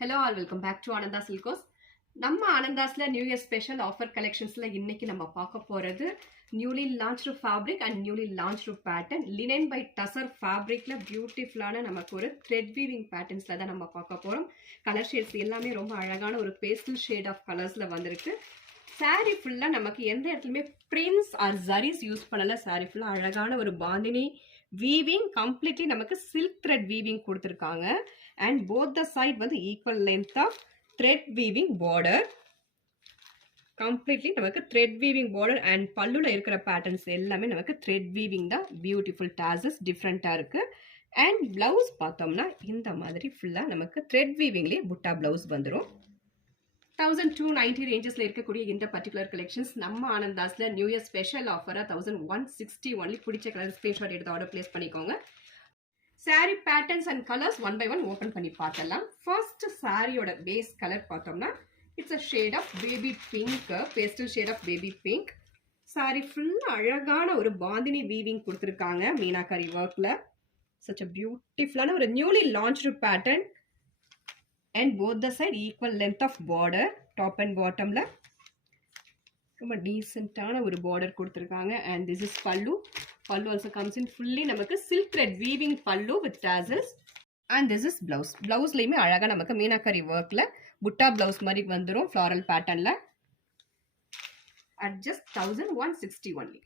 Hello all, welcome back to Ananda Silkos. நம்ம ஆனந்தாஸ்ல new year special offer கலெக்ஷன்ஸ்ல இன்னைக்கு நம்ம பார்க்க போறது newly launched fabric and newly launched pattern linen by tussar ஃபேப்ரிக்ல பியூட்டிஃபுல்லான நமக்கு ஒரு த்ரெட் வீவிங் பேட்டர்ன்ஸ்ல தான் நம்ம பார்க்க போறோம். கலர் ஷேட்ஸ் எல்லாமே ரொம்ப அழகான ஒரு பேஸ்டல் ஷேட் ஆஃப் கலர்ஸ்ல வந்திருக்கு. சாரி ஃபுல்லா நமக்கு எந்த இடத்துலயுமே பிரிண்ட்ஸ் ஆர் ஜரிஸ் யூஸ் பண்ணல. சாரி ஃபுல்லா அழகான ஒரு பாந்தினி வீவிங், கம்ப்ளீட்லி நமக்கு சில்க் த்ரெட் வீவிங் கொடுத்துருக்காங்க. அண்ட் போத் த சைட் வந்து equal length of thread weaving border. Completely நமக்கு த்ரெட் வீவிங் பார்டர் அண்ட் பல்லுல இருக்கிற பேட்டர்ன்ஸ் எல்லாமே நமக்கு த்ரெட் வீவிங் தான். பியூட்டிஃபுல் டாசஸ் டிஃப்ரெண்டா இருக்கு. அண்ட் பிளவுஸ் பார்த்தோம்னா இந்த மாதிரி ஃபுல்லா நமக்கு த்ரெட் வீவிங்லேயே புட்டா பிளவுஸ் வந்துடும். 1290 ரேஞ்சஸ்ல இருக்கக்கூடிய இந்த பர்டிகுலர் கலெக்ஷன்ஸ் நம்ம ஆனந்தாஸ்ல நியூ இயர் ஸ்பெஷல் ஆஃபரா 1160 ஒன்லி. பிடிச்ச கலர் ஸ்கிரீன்ஷாட் எடுத்து ஆர்டர் பிளேஸ் பண்ணிக்கோங்க. Sari patterns and colours one by one open பண்ணி பார்க்கலாம். ஃபர்ஸ்ட் சாரியோட பேஸ் கலர் பார்த்தோம்னா it's a shade of baby pink, pastel shade of baby pink. Sari ஃபுல்லா அழகான ஒரு பாந்தினி வீவிங் கொடுத்துருக்காங்க மீனாக்கரி ஒர்க்ல. சச் அ பியூட்டிஃபுல்லான ஒரு newly launched pattern. And both the side equal length of border, top and bottom la ரொம்ப டீசென்ட்டான ஒரு border கொடுத்துருக்காங்க. And this is pallu. Pallu also comes in fully நமக்கு silk thread weaving pallu with tassels. And this is blouse. Blouseலையுமே அழகா நமக்கு மீனாக்கரி ஒர்க்ல புட்டா blouse மாதிரி வந்துடும் ஃப்ளாரல் பேட்டர்ன்ல. At just 1160 only.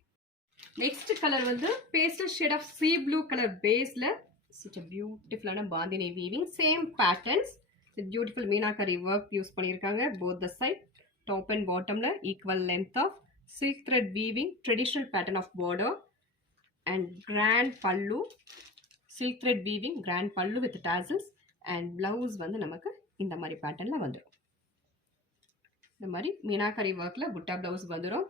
Next color வந்து pastel shade of sea blue color baseல such a beautiful bandhani weaving, same patterns. Beautiful meenakari work use பண்ணியிருக்காங்க. both the side top and bottomல equal length of silk thread weaving, traditional pattern of border and grand pallu, silk thread weaving, grand pallu with tassels. and blouse வந்து நமக்கு இந்த மாதிரி பேட்டர்ன்ல வந்துடும். இந்த மாதிரி மீனாக்கரி ஒர்க்ல புட்டா பிளவுஸ் வந்துடும்.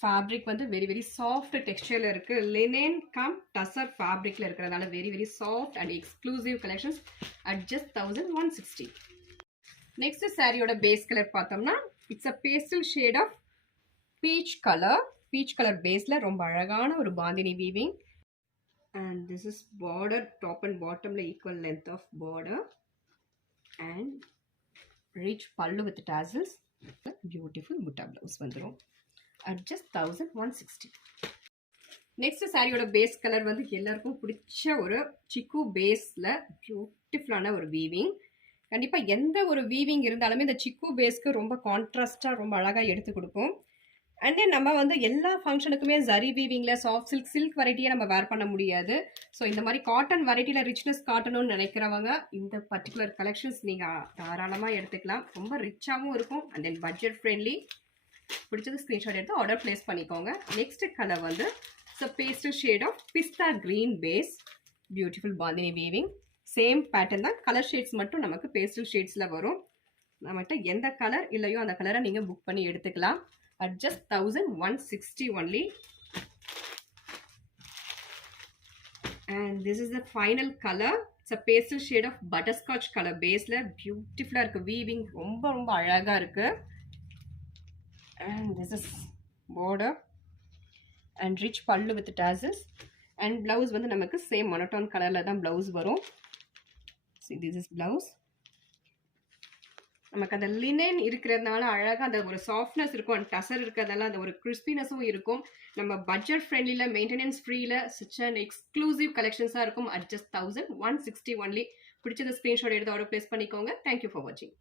ஃபேப்ரிக் வந்து வெரி வெரி சாஃப்ட் டெக்ஸ்டர்ல இருக்கு. லினன் கம் டசர் ஃபேப்ரிக்ல இருக்கிறதால very very soft and exclusive collections at just 1160. Next சாரியோட பேஸ் கலர் பார்த்தோம்னா it's a pastel shade of peach colour. Peach colour பேஸ்ல ரொம்ப அழகான ஒரு bandhani weaving. And this is border top and பாட்டம்ல equal length of border and rich pallu with tassels. Beautiful butta blouse வந்துடும். at just 1160. Next சாரியோட base colour வந்து எல்லாருக்கும் பிடிச்ச ஒரு சிக்கு பேஸ்ல பியூட்டிஃபுல்லான ஒரு வீவிங். கண்டிப்பா எந்த ஒரு வீவிங் இருந்தாலுமே இந்த சிக்கு பேஸ்க்கு ரொம்ப கான்ட்ராஸ்டா ரொம்ப அழகா எடுத்து கொடுக்கும். அண்ட் தென் நம்ம வந்து எல்லா ஃபங்க்ஷனுக்குமே ஜரி வீவிங்ல சாஃப்ட் சில்க் சில்க் வெரைட்டியை நம்ம வேர் பண்ண முடியாது. ஸோ இந்த மாதிரி காட்டன் வெரைட்டியில ரிச்னஸ் காட்டணும்னு நினைக்கிறவங்க இந்த பர்டிகுலர் கலெக்ஷன்ஸ் நீங்க தாராளமா எடுத்துக்கலாம். ரொம்ப ரிச்சாகவும் இருக்கும் அண்ட் தென் பட்ஜெட் ஃப்ரெண்ட்லி. பிடிச்சது ஸ்கிரீன்ஷாட் எடுத்து ஆர்டர் பிளேஸ் பண்ணிக்கோங்க. நெக்ஸ்ட் கலர் வந்து it's a pastel shade of pista green base, beautiful bandhani weaving. Same pattern தான், கலர் ஷேட்ஸ் மட்டும் நமக்கு பேஸ்டல் ஷேட்ஸ்ல வரும். நம்மகிட்ட எந்த கலர் இல்லையோ அந்த கலரை நீங்க புக் பண்ணி எடுத்துக்கலாம். at just 1160 only. and this is the final color. it's a pastel shade of butterscotch color baseல பியூட்டிஃபுல்லா இருக்கு. வீவிங் ரொம்ப ரொம்ப அழகா இருக்கு. and this is border and rich pallu with tassels. and blouse வந்து நமக்கு சேம் monotone கலர்ல தான் blouse வரும். see this is blouse. நமக்கு அந்த லினன் இருக்கிறதுனால அழகா அந்த ஒரு சாஃப்ட்னஸ் இருக்கும். அண்ட் டசர் இருக்கிறதால அந்த ஒரு கிறிஸ்பினஸும் இருக்கும். நம்ம பட்ஜெட் ஃப்ரெண்ட்லில மெயின்டெனன்ஸ் ஃப்ரீல such an எக்ஸ்க்ளூசிவ் கலெக்ஷன்ஸா இருக்கும். at just 1160 only. பிடிச்சத ஸ்கிரீன்ஷாட் எடுத்து ஆர்டர் பிளேஸ் பண்ணிக்கோங்க. தேங்க்யூ ஃபார் வாட்சிங்.